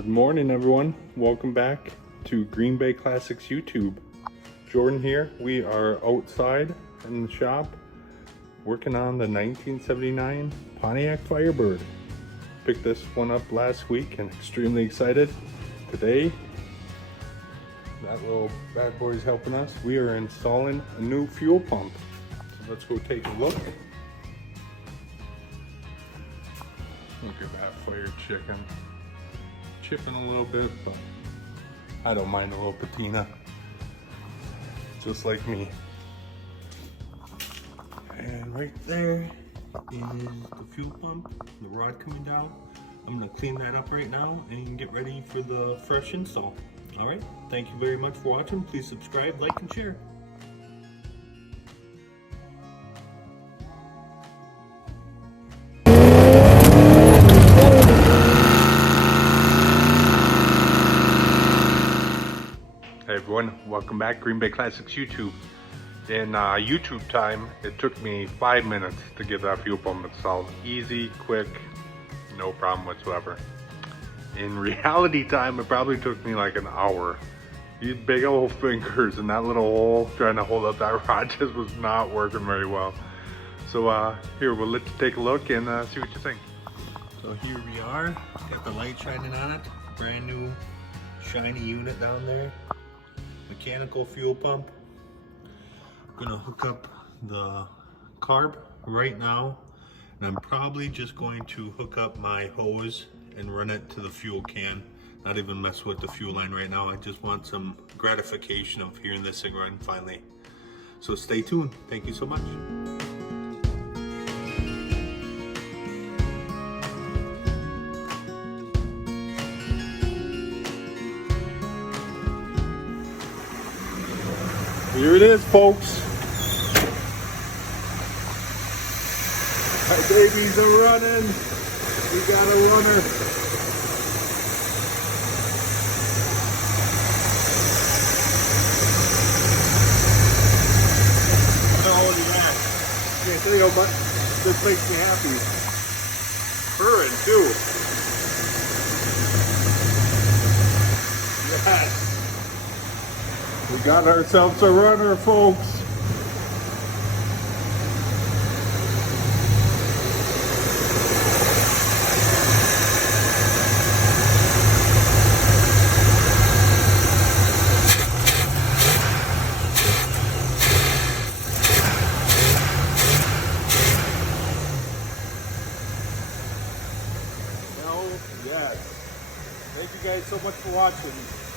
Good morning, everyone. Welcome back to Green Bay Classics YouTube. Jordan here. We are outside in the shop working on the 1979 Pontiac Firebird. Picked this one up last week and extremely excited. Today, that little bad boy is helping us. We are installing a new fuel pump. So let's go take a look. Look at that fired chicken. Chipping a little bit, but I don't mind a little patina. Just like me. And right there is the fuel pump, the rod coming down. I'm gonna clean that up right now and get ready for the fresh install. All right, thank you very much for watching. Please subscribe, like, and share. Hey everyone, welcome back, Green Bay Classics YouTube. In YouTube time, it took me 5 minutes to get that fuel pump installed. Easy, quick, no problem whatsoever. In reality time, it probably took me like an hour. These big old fingers in that little hole trying to hold up that rod just was not working very well. So here, we'll let you take a look and see what you think. So here we are, got the light shining on it. Brand new shiny unit down there. Mechanical fuel pump. Gonna hook up the carb right now, and I'm probably just going to hook up my hose and run it to the fuel can. Not even mess with the fuel line right now. I just want some gratification of hearing this thing run finally. So stay tuned. Thank you so much. Here it is, folks. Our babies are running. We got a runner. Oh, look at that. Can't tell you how much this makes me happy. Purring, too. Yes. We got ourselves a runner, folks. Yes. Thank you guys so much for watching.